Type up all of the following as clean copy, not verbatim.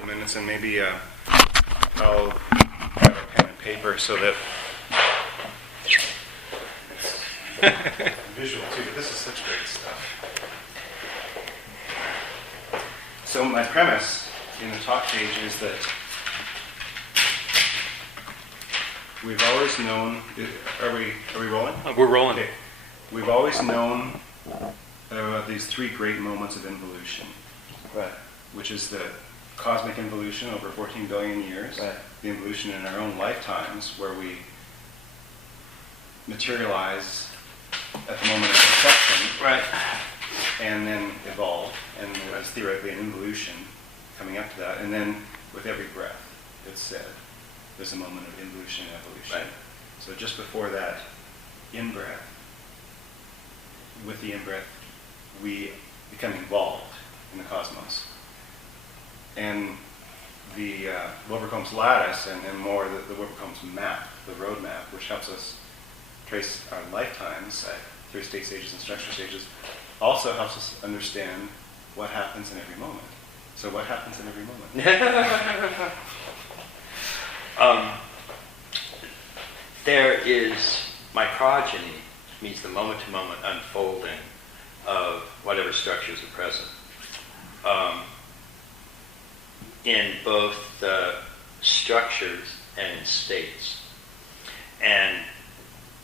couple minutes, and maybe I'll grab a pen and paper so that it's visual too, but this is such great stuff. So my premise in the talk page is that we've always known, are we rolling? We're rolling. Okay. We've always known these three great moments of involution. Right. Which is the cosmic involution over 14 billion years, right. The involution in our own lifetimes where we materialize at the moment of conception, right. And then evolve, and there's theoretically an involution coming up to that, and then with every breath, it's said, there's a moment of involution and evolution. Right. So just before that in-breath, with the in-breath, we become involved in the cosmos. And the Wilber-Combs lattice, and more the Wilber-Combs map, the road map, which helps us trace our lifetimes through state stages and structure stages, also helps us understand what happens in every moment. So what happens in every moment? There is microgeny, means the moment-to-moment unfolding of whatever structures are present. In both the structures and in states. And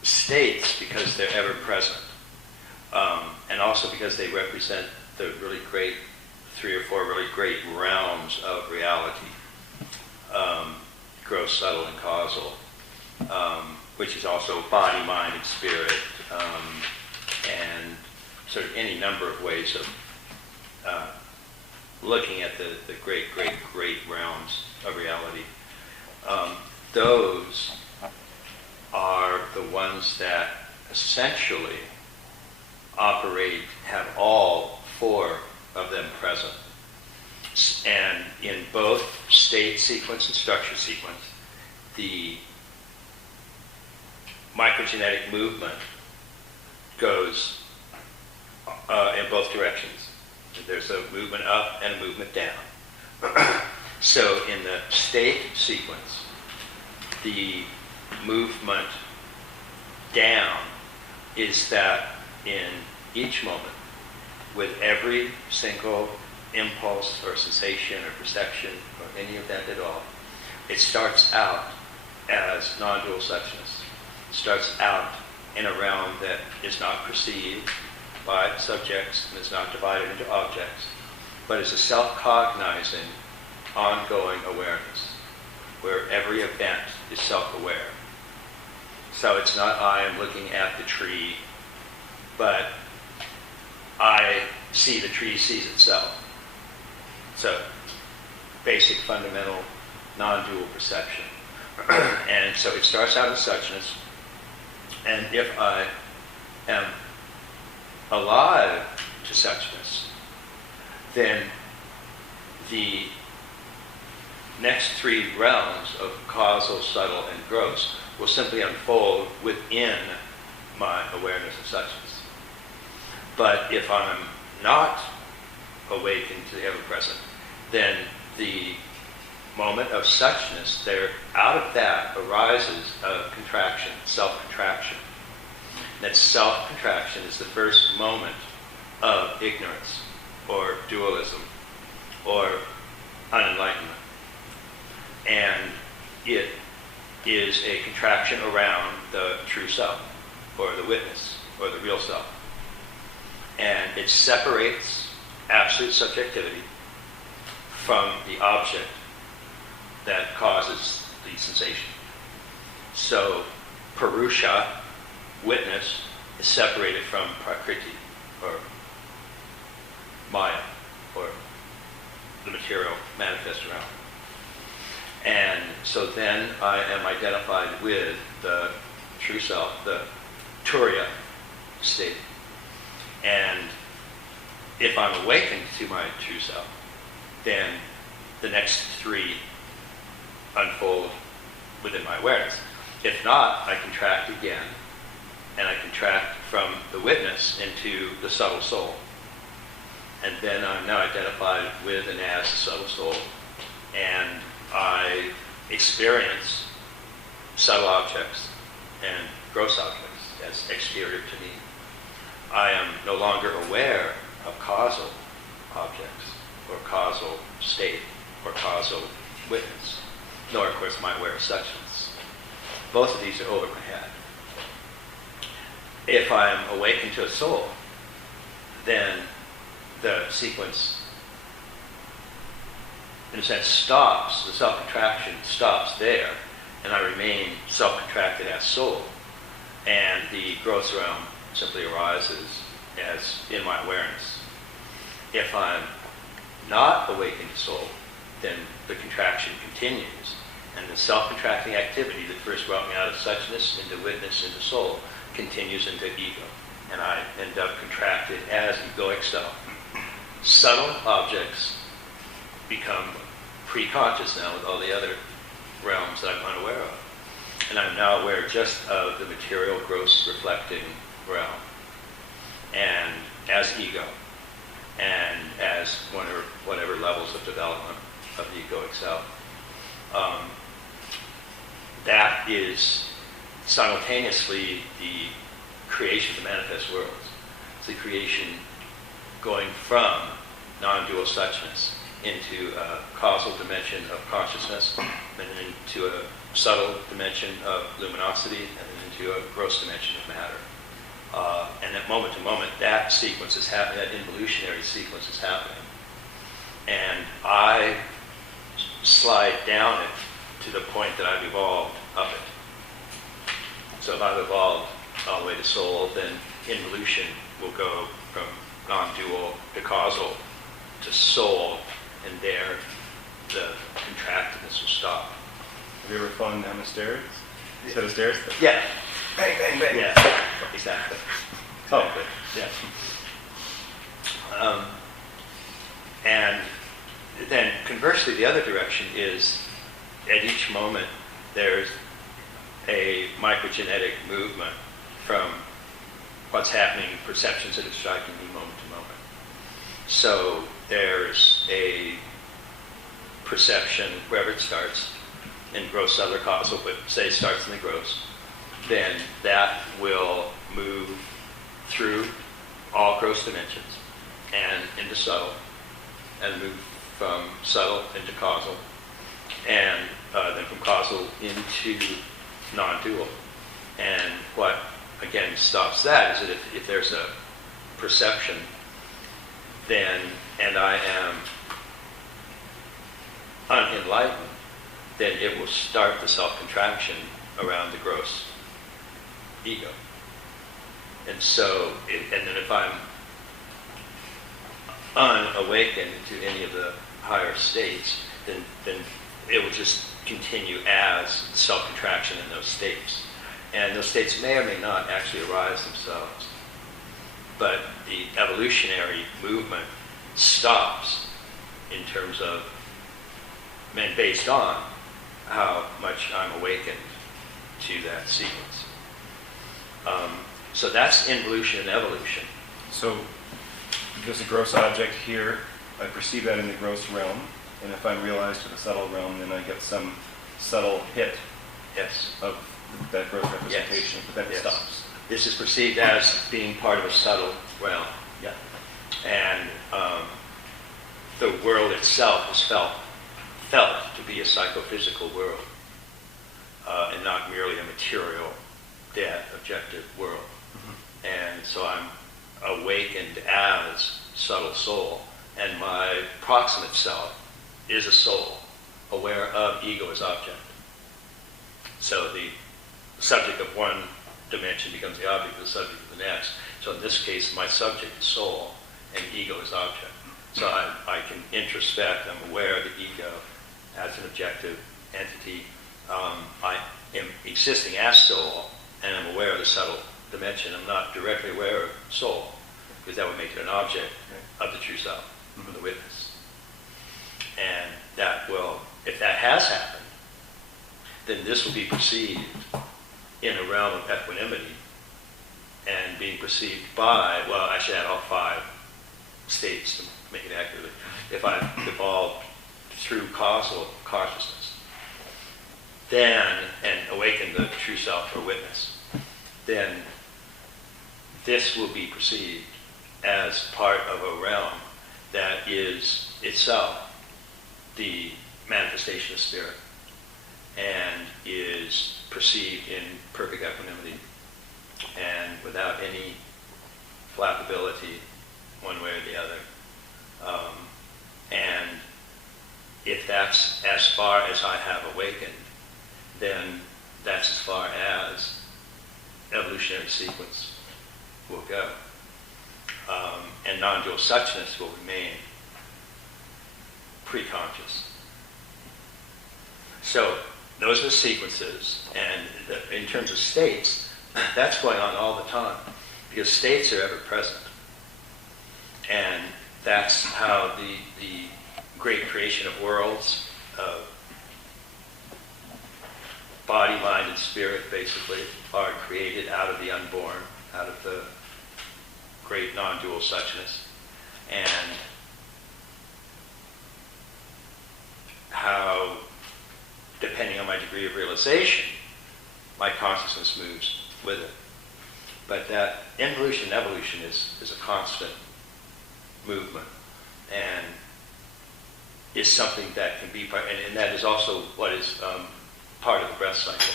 states, because they're ever present, and also because they represent the really great, 3 or 4 really great realms of reality, gross, subtle, and causal, which is also body, mind, and spirit, and sort of any number of ways of looking at the great, great, great realms of reality. Those are the ones that essentially operate, have all 4 of them present. And in both state sequence and structure sequence, the microgenetic movement goes in both directions. There's a movement up and a movement down. So in the state sequence, the movement down is that in each moment, with every single impulse or sensation or perception or any of that at all, it starts out as non-dual suchness. It starts out in a realm that is not perceived by subjects and is not divided into objects, but is a self-cognizing, ongoing awareness, where every event is self-aware. So it's not I am looking at the tree, but I see the tree sees itself. So basic, fundamental, non-dual perception. And so it starts out as suchness, and if I am alive to suchness, then the next 3 realms of causal, subtle, and gross will simply unfold within my awareness of suchness. But if I'm not awakened to the ever-present, then the moment of suchness, there, out of that arises a contraction, self-contraction. That self-contraction is the first moment of ignorance, or dualism, or unenlightenment. And it is a contraction around the true self, or the witness, or the real self. And it separates absolute subjectivity from the object that causes the sensation. So Purusha, witness, is separated from Prakriti, or Maya, or the material manifest realm. And so then I am identified with the true self, the Turiya state. And if I'm awakened to my true self, then the next 3 unfold within my awareness. If not, I contract again, and I contract from the witness into the subtle soul. And then I'm now identified with and as the subtle soul, and I experience subtle objects and gross objects as exterior to me. I am no longer aware of causal objects, or causal state, or causal witness, nor, of course, am I aware of suchness. Both of these are over my head. If I am awakened to a soul, then the sequence, in a sense, stops, the self-contraction stops there, and I remain self-contracted as soul, and the gross realm simply arises as in my awareness. If I'm not awakened to soul, then the contraction continues, and the self-contracting activity that first brought me out of suchness into witness into soul continues into ego, and I end up contracted as egoic self. Subtle objects become pre-conscious now with all the other realms that I'm unaware of. And I'm now aware just of the material, gross, reflecting realm, and as ego, and as whatever levels of development of the egoic self. That is simultaneously the creation of the manifest worlds. It's the creation going from non-dual suchness into a causal dimension of consciousness, and into a subtle dimension of luminosity, and then into a gross dimension of matter. And at moment to moment, that sequence is happening, that involutionary sequence is happening. And I slide down it to the point that I've evolved up it. So if I've evolved all the way to soul, then involution will go from non-dual to causal to soul, and there the contractedness will stop. Have you ever fallen down the stairs? Set of stairs? Yeah. Bang, bang, bang. Yeah, exactly. Oh, Exactly. Yeah. And then conversely, the other direction is at each moment there's a microgenetic movement from what's happening, perceptions that are striking me moment to moment. So there's a perception, wherever it starts, in gross, subtle, or causal, but say it starts in the gross, then that will move through all gross dimensions and into subtle, and move from subtle into causal, and then from causal into non-dual. And what, again, stops that is that if there's a perception, then, and I am unenlightened, then it will start the self-contraction around the gross ego. And so, and then if I'm unawakened to any of the higher states, then it will just continue as self-contraction in those states. And those states may or may not actually arise themselves. But the evolutionary movement stops in terms of, and based on how much I'm awakened to that sequence. So that's involution and evolution. So there's a gross object here. I perceive that in the gross realm. And if I'm realized to the subtle realm, then I get some subtle hit Yes. of that gross representation, but then it Yes. stops. This is perceived as being part of a subtle realm. Yeah. And the world itself is felt to be a psychophysical world, and not merely a material, dead, objective world. Mm-hmm. And so I'm awakened as subtle soul, and my proximate self is a soul, aware of ego as object. So the subject of one dimension becomes the object of the subject of the next. So in this case, my subject is soul, and ego is object. So I can introspect, I'm aware of the ego as an objective entity. I am existing as soul, and I'm aware of the subtle dimension. I'm not directly aware of soul, because that would make it an object of the true self, of the witness. And that will, if that has happened, then this will be perceived in a realm of equanimity, and being perceived by, well, I should add all 5 states to make it accurately. If I've evolved through causal consciousness, then, and awaken the true self or witness, then this will be perceived as part of a realm that is itself the manifestation of spirit and is perceived in perfect equanimity and without any flappability one way or the other. And if that's as far as I have awakened, then that's as far as evolutionary sequence will go. And non-dual suchness will remain pre-conscious. So those are the sequences, and in terms of states, that's going on all the time, because states are ever present. And that's how the great creation of worlds, body, mind, and spirit, basically, are created out of the unborn, out of the great non-dual suchness. And how, depending on my degree of realization, my consciousness moves with it. But that involution and evolution is a constant movement, and is something that can be part, and that is also what is part of the breath cycle.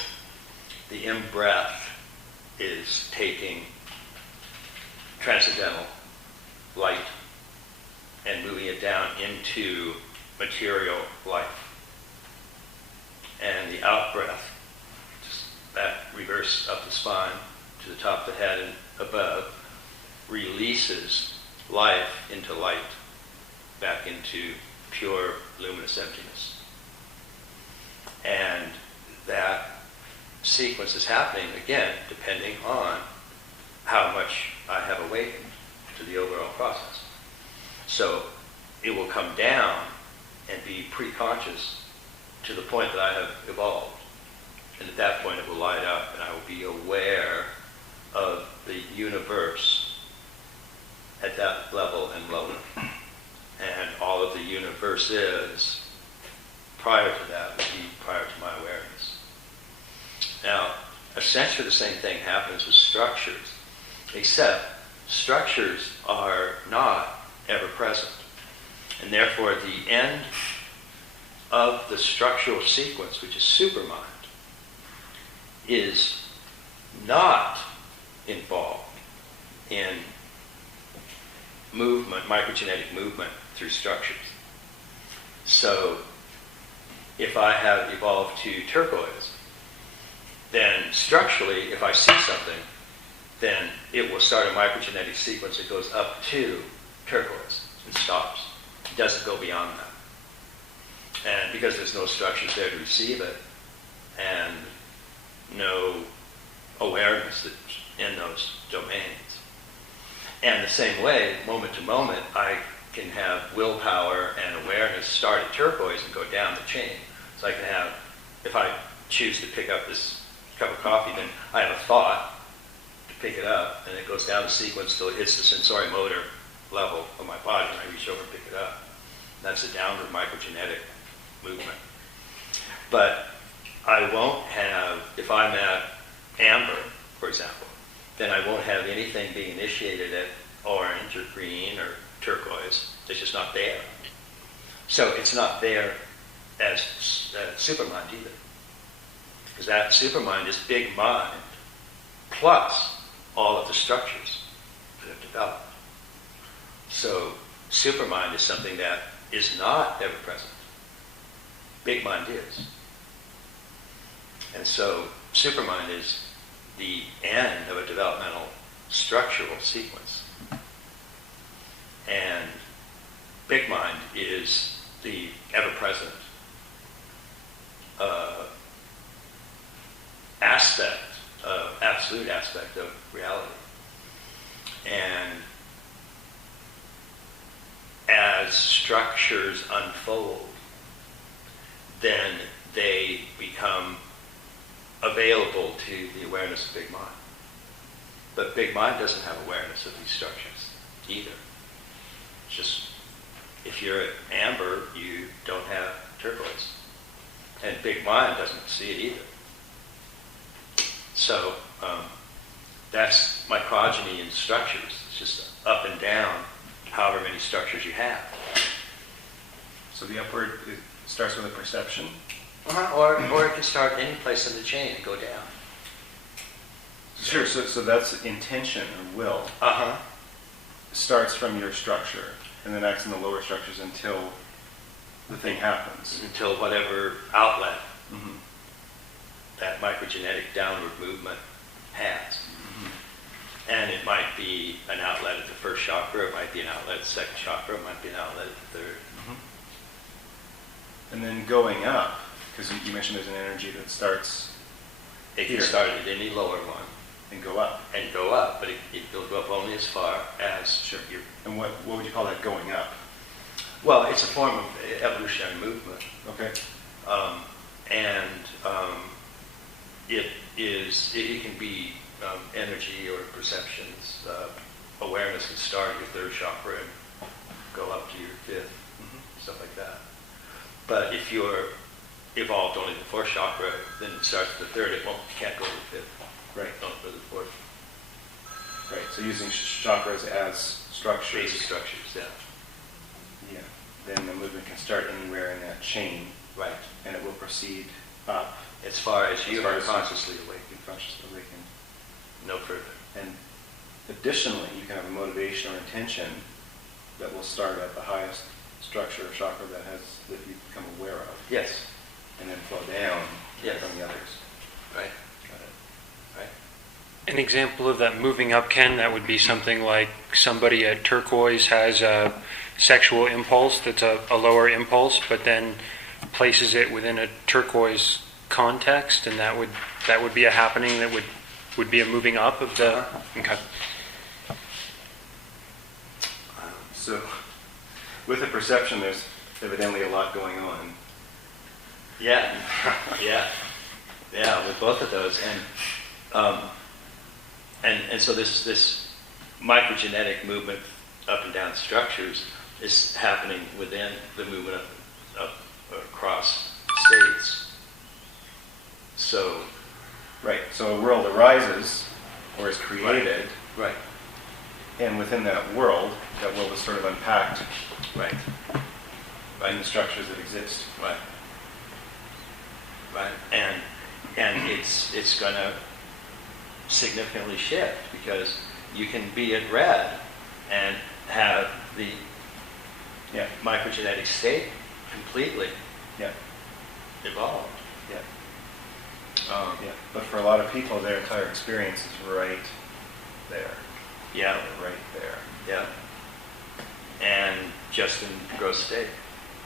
The in-breath is taking transcendental light and moving it down into material life. And the out-breath, just that reverse up the spine to the top of the head and above, releases life into light, back into pure luminous emptiness. And that sequence is happening, again, depending on how much I have awakened to the overall process. So it will come down and be pre-conscious to the point that I have evolved. And at that point it will light up, and I will be aware of the universe at that level and lower. And all of the universe is, prior to that, would be prior to my awareness. Now, essentially the same thing happens with structures, except structures are not ever present. And therefore the end of the structural sequence, which is supermind, is not involved in movement, microgenetic movement through structures. So if I have evolved to turquoise, then structurally, if I see something, then it will start a microgenetic sequence that goes up to turquoise and stops. It doesn't go beyond that. And because there's no structures there to receive it, and no awareness that's in those domains. And the same way, moment to moment, I can have willpower and awareness start at turquoise and go down the chain. So I can have, if I choose to pick up this cup of coffee, then I have a thought to pick it up, and it goes down the sequence till it hits the sensorimotor level of my body, and I reach over and pick it up. That's a downward microgenetic movement. But I won't have, if I'm at amber, for example, then I won't have anything being initiated at orange or green or turquoise. It's just not there. So it's not there as supermind either. Because that supermind is big mind plus all of the structures that have developed. So supermind is something that is not ever present. Big mind is. And so supermind is the end of a developmental structural sequence. And big mind is the ever-present absolute aspect of reality. And as structures unfold, then they become available to the awareness of big mind. But big mind doesn't have awareness of these structures either. It's just if you're amber, you don't have turquoise. And big wine doesn't see it either. So that's microgeny in structures. It's just up and down, however many structures you have. So the upward starts with a perception. Or it can start any place in the chain and go down. Sure, so that's intention or will. Starts from your structure and then acts in the lower structures until the thing happens. Until whatever outlet that microgenetic downward movement has. And it might be an outlet at the first chakra, it might be an outlet at the second chakra, it might be an outlet at the third. And then going up, because you mentioned there's an energy that starts It can here start at any lower one and go up. and go up, but it'll go up only as far as your... And what would you call that going up? Well, it's a form of evolutionary movement. Okay. It can be energy or perceptions. Awareness can start at your third chakra and go up to your fifth, stuff like that. But if you're evolved only the fourth chakra, then it starts at the third, you can't go to the fifth. Right. Don't go to the fourth. Right. So using chakras as structures. Basic structures, yeah. Yeah. Then the movement can start anywhere in that chain. Right. And it will proceed up. As far as you far are as consciously awakened, consciously awakened. no further. And additionally, you can have a motivation or intention that will start at the highest structure or chakra that you become aware of, Yes. and then flow down Yes. from the others. Right. Got it. Right. An example of that moving up, Ken, that would be something like somebody at turquoise has a sexual impulse that's a lower impulse, but then places it within a turquoise context, and that would be a happening that would be a moving up of the... Okay. So, with the perception, there's evidently a lot going on. Yeah. Yeah, with both of those. And so this microgenetic movement up and down structures is happening within the movement up across states. So, Right. So a world arises, or is created, right, and within that world is sort of unpacked right, in the structures that exist. right, right, and it's going to significantly shift because you can be at red and have the Yeah. microgenetic state completely Yeah. evolved. Yeah. Yeah. But for a lot of people, their entire experience is right there. Yeah, Right there. yeah, and just in gross state,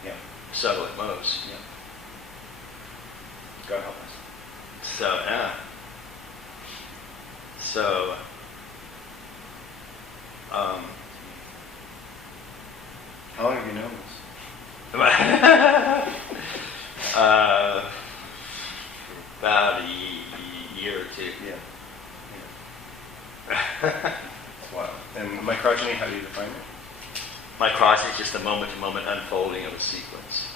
Yeah. subtle at most. Yeah. God help us. So, yeah. So, How long have you known this? about a year or two. Yeah. It's wild. And microgeny, how do you define it? Microgeny is just the moment-to-moment unfolding of a sequence.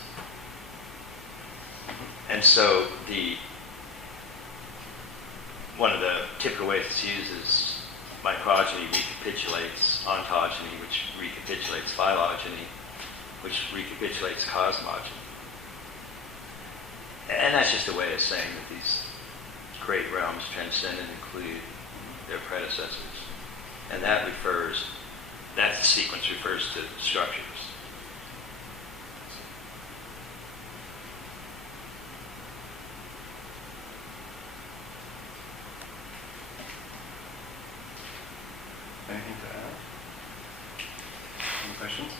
And so one of the typical ways it's used is microgeny recapitulates ontogeny, which recapitulates phylogeny, which recapitulates cosmogeny. And that's just a way of saying that these great realms transcend and include their predecessors. And that sequence refers to structures. Anything to add? Any questions?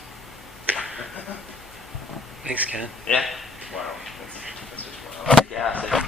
Thanks, Ken. Yeah. Wow. That's just wow. Yeah.